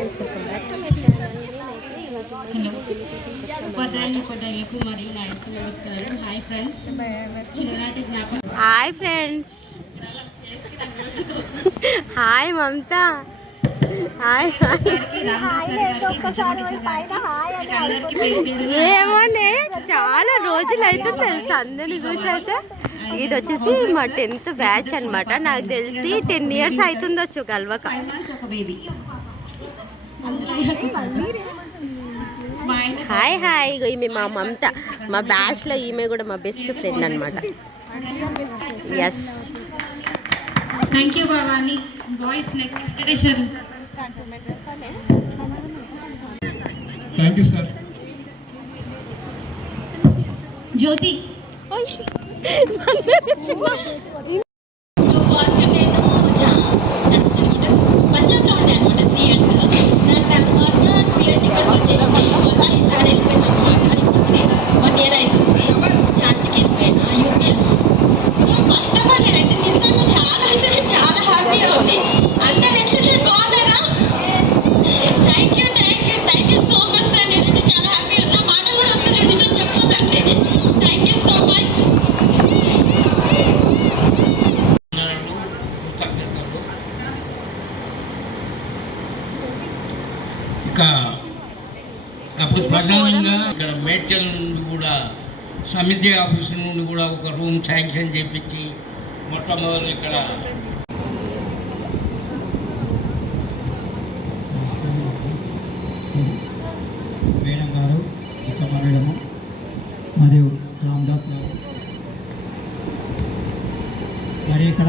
Friends welcome back to my channel ఉపాధ్యాయులు ఉపాధ్యాయులకు మరియు నాయకు నమస్కారం హాయ్ ఫ్రెండ్స్. చిన్ననాటి జ్ఞాపకం hi friends hi. Mamata hi ఏమోనే చాలా రోజులు అయితే తెలుసు అందరి చూసి అయితే. ఇది వచ్చేసి మా టెన్త్ బ్యాచ్ అన్నమాట. నాకు తెలిసి టెన్ ఇయర్స్ అవుతుండొచ్చు కలవక హాయ్ హాయ్ ఇగో ఈమె మా మమత మా బ్యాచ్లో ఈమె కూడా మా బెస్ట్ ఫ్రెండ్ అన్నమాట. Yes thank you Bhavani boys next Venkateswar thank you sir Jyothi so first నేను పంజాబ్లో ఉండే అనమాట త్రీ ఇయర్స్ దాని తర్వాత టూ ఇయర్స్ ఇక్కడికి వచ్చేసి మళ్ళీ ఈసారి వెళ్ళిపోయాను అనమాట ఇప్పుడు వన్ ఇయర్ అవుతుంది ఝాన్సీకి వెళ్ళిపోయాను UPL so first of all నేనైతే నిజంగా చాలా అంటే చాలా హ్యాపీగా ఉంది అందరు ఎట్లా బాగున్నారా thank you thank you thank you so much sir నేనైతే చాలా హ్యాపీగా ఉన్నా మాట కూడా వస్తలేదు నిజం చెప్పాలంటే థ్యాంక్ యూ సో మచ్ ఇక అప్పుడు ప్రధానంగా ఇక్కడ మేడ్చల్ నుండి కూడా సమితి ఆఫీసు నుండి కూడా ఒక రూమ్ శాంక్షన్ చేపించి మొట్టమొదటి ఇక్కడ మేడం గారు ఉత్తమ మేడము మరియు రామదాస్ గారు. మరి ఇక్కడ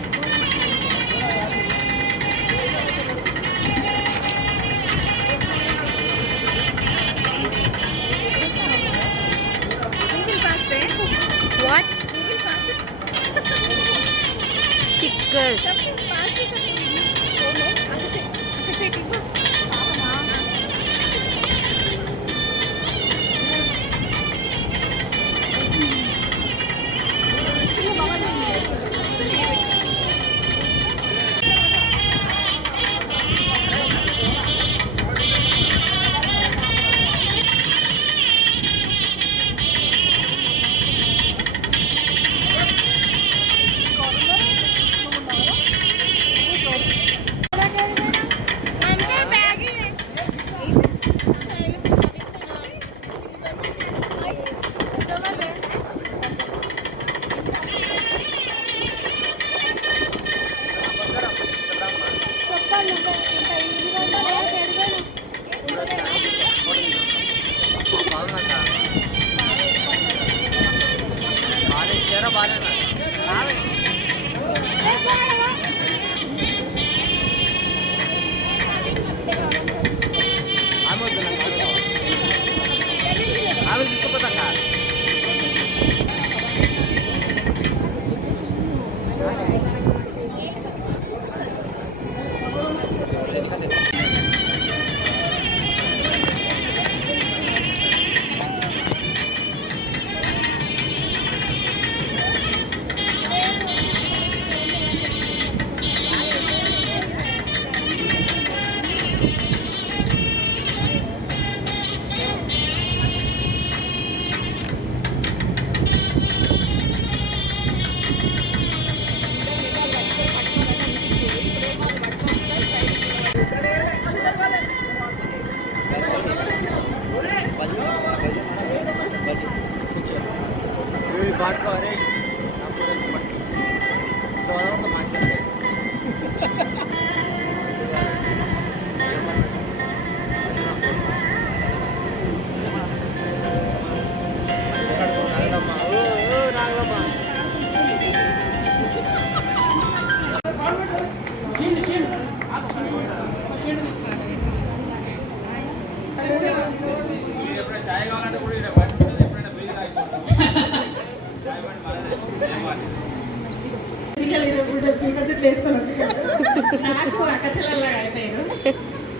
నాకు అక్కచెల్లెల్లాగా అయిపోయారు.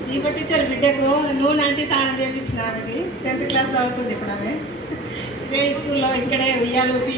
దీప టీచర్ బిడ్డకు. నూనె అంటే తాను చేయించిన టెన్త్ క్లాస్ అవుతుంది ఇప్పుడు ఆమె. స్కూల్లో ఇక్కడే ఉయ్యాలు ఊపి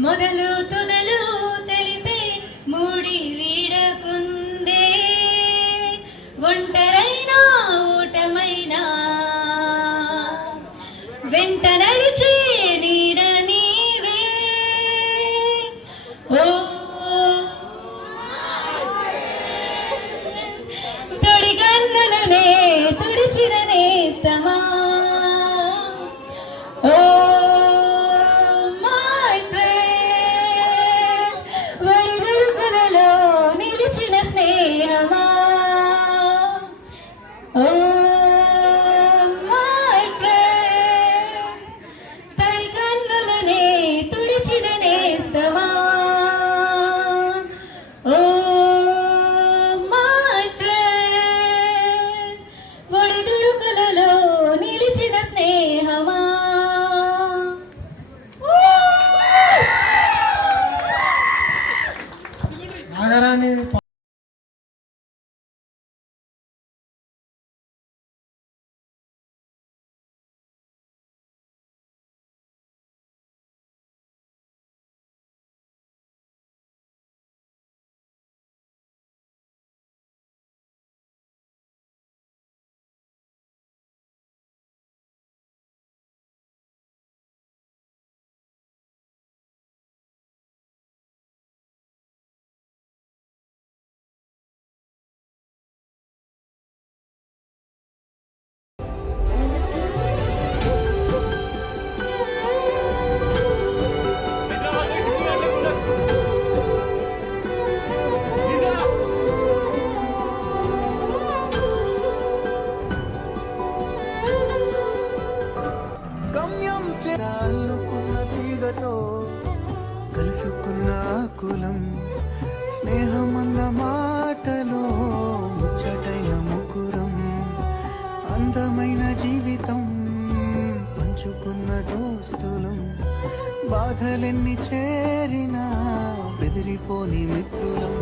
ಮೊದಲು ఉన్న దోస్తులం బాధలెన్ని చేరినా బెదిరిపోని మిత్రులం.